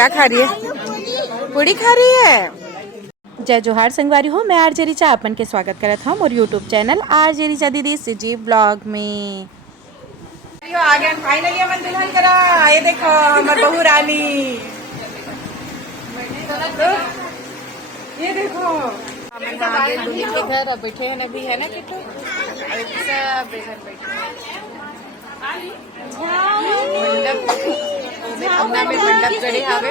क्या खा रही है? पूड़ी खा रही है। जय जोहार संगवारी हो, मैं आरजे रिचा अपन के स्वागत करत हूँ और यूट्यूब चैनल आरजे रिचा दीदी सिजी ब्लॉग में। आ गया फाइनली हमन दुल्हन करा। ये देखो हमर बहू रानी, ये देखो हम आगे दुल्हन के घर बैठे हैं अभी, है ना किट्टू? सब इधर बैठे मंडप गड़े हावे।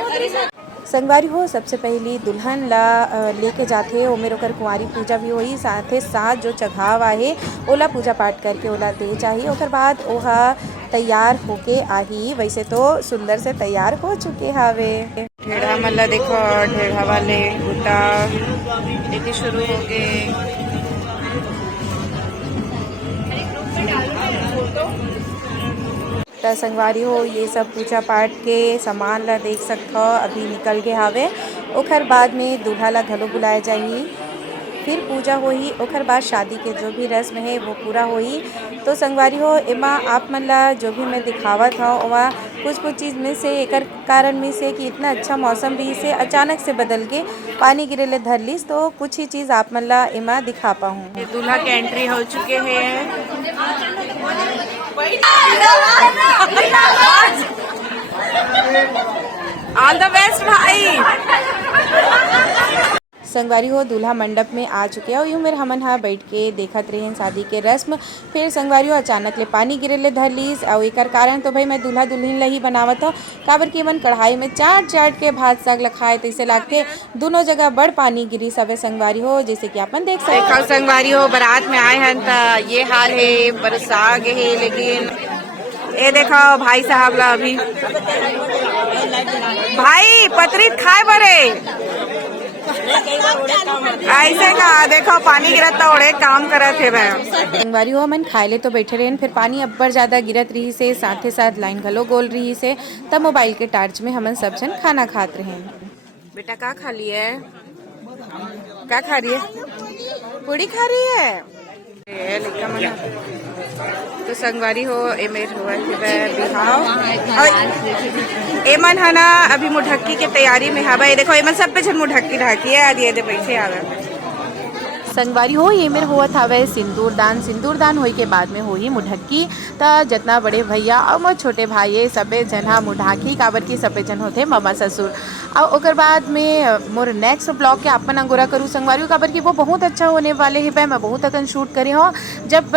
संगवारी हो, सबसे पहली दुल्हन ला लेके जाते ओमेर ओकर कुंवारी पूजा भी होई, साथे साथ जो चघाव आहे ओला पूजा पाठ करके ओला दे चाहिए। ओकर बाद ओहा तैयार होके आही। वैसे तो सुंदर से तैयार हो चुके हावे। ढेढ़ा मल्ला देखो, ढेढ़ा वाले बूटा लेके शुरू हो गए। संगवारी हो, ये सब पूजा पाठ के सामान ला देख सकते हो अभी निकल के हावे। ओकर बाद में दूल्हा ला घलो बुलाया जाही, फिर पूजा होही। ओकर बाद शादी के जो भी रस्म है वो पूरा होही। तो संगवारी हो, एमा आप मन ला जो भी मैं दिखावत हूँ वहाँ कुछ चीज़ में से एकर कारण में से कि इतना अच्छा मौसम भी से अचानक से बदल के पानी गिरे ले धर लिस, तो कुछ ही चीज़ आप मन ला एमा दिखा पाऊँ। दूल्हा के एंट्री हो चुके हैं। ऑल द बेस्ट भाई। संगवारी हो, दूल्हा मंडप में आ चुके हो। यूँ मेरे हमन हा बैठ के देखत रहे शादी के रस्म। फिर संगवारी हो अचानक ले पानी गिरे ले धर लीस, और एकर कारण तो भाई मैं दूल्हा दुल्हन ला ही बनावत हो, काबर की मन कढ़ाई में चाट के भात साग ला खाए, तैसे लागते दोनों जगह बड़ पानी गिरी सबे संगवारी हो, जैसे कि अपन देख सकते। संगवारी हो, बारात में आए हैं तो ये हाल है, बरसा गे है। लेकिन ये देखो भाई साहब ला अभी भाई पतरी खाए बरे ऐसे का देखो पानी गिरत तो ओढ़े काम करत है। संगवारी हो, मन खाए ले तो बैठे रहे, फिर पानी अब्बर ज्यादा गिरत रही से, साथे साथ लाइन घलो गोल रही से, तब मोबाइल के टार्च में हमन सब जन खाना खात रहे। बेटा का खा ली है? क्या खा रही है? पूड़ी खा रही है। तो संगवारी हो, एमेर हुआ बिहाव एमन है ना अभी मुढक्की के तैयारी में हवा। देखो एमन सब पे मुढक्की ढाकी है, आदि ये बैठे आवे। संगवारी हो, ये मेरे हुआ था वह सिंदूरदान होई के बाद में होही मुढक्की। त जितना बड़े भैया और मोर छोटे भाई सबे जन मुढाकी, काबर की सबे जन होते मामा ससुर। और ओकर बाद में मोर नेक्स्ट ब्लॉग के अपन अंगोरा करूँ संगवारी, काबर की वो बहुत अच्छा होने वाले है। मैं बहुत अकन शूट करे हो जब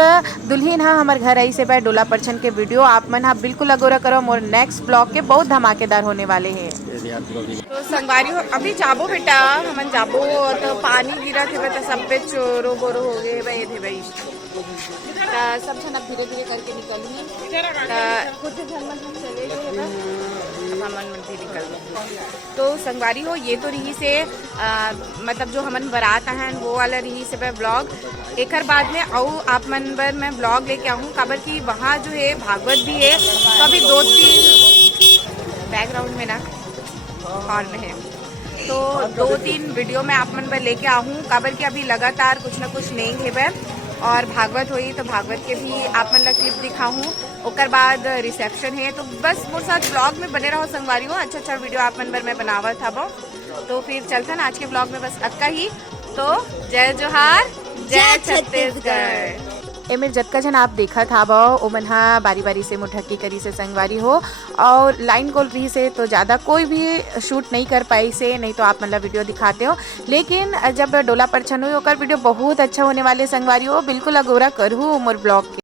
दुल्हन हाँ हमारे घर आई से डोला परछन के वीडियो आप मन हाँ बिल्कुल अगोरा करो। मोर नेक्स्ट ब्लॉग के बहुत धमाकेदार होने वाले हैं। तो संगवारी हो, अभी जाबो बेटा, हमन जाबो तो पानी गिरा थे तो सब पे चोरो बोरो हो गए भाई थे भाई। सब जन अब धीरे धीरे करके निकली, कुछ जन मन हम चले गए, अब हमन मंदिर निकल गए। तो संगवारी हो, ये तो रही से मतलब जो हमन बारात हैं वो वाला रही से ब्लॉग। एक बाद में आऊ आप मन बर मैं ब्लॉग लेके आऊँ, काबर की वहाँ जो है भागवत भी है। तो अभी 2-3 बैकग्राउंड में ना हॉल में है, तो 2-3 वीडियो में आप मन पर लेके आऊँ, काबर की अभी लगातार कुछ न कुछ नहीं है वह। और भागवत हुई तो भागवत के भी आप मन ला क्लिप दिखाऊँ। ओकर बाद रिसेप्शन है, तो बस मोर साथ ब्लॉग में बने रहो संगवारी हो। अच्छा वीडियो आप मन पर मैं बनावा था वो। तो फिर चलते ना आज के ब्लॉग में बस अक्का ही। तो जय जोहार, जय छत्तीसगढ़। एमेर जतका जन आप देखा था ओ मन हा बारी बारी से मुठक्की करी से संगवारी हो, और लाइन गोल रही से तो ज़्यादा कोई भी शूट नहीं कर पाई से, नहीं तो आप मतलब वीडियो दिखाते हो। लेकिन जब डोला परछन हुई ओकर वीडियो बहुत अच्छा होने वाले संगवारी हो, बिल्कुल अगोरा करूँ मोर ब्लॉग के।